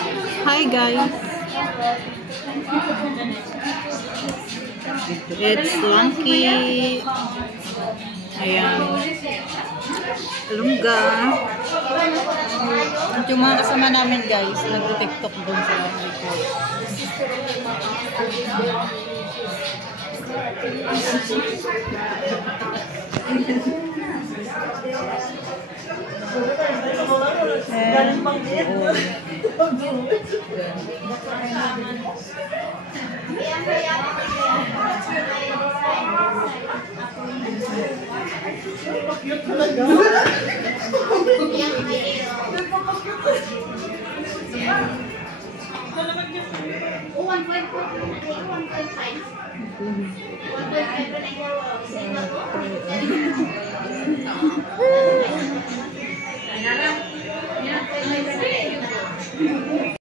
Hi guys, it's Monkey. Ayan, ilongga. At yung mga kasama namin guys, nag-tiktok doon sa likod.